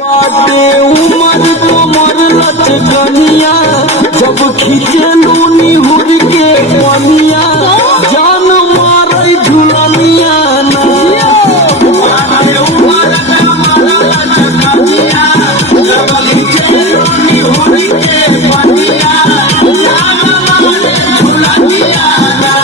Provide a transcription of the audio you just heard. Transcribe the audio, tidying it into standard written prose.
बाटे उमर कमर लचकनिया जब खींचे लूनी हुर के पनिया जान मारे झुलनिया ना बाटे उमर कमर लचकनिया जब खींचे लूनी हुर के पनिया जान मारे झुलनिया ना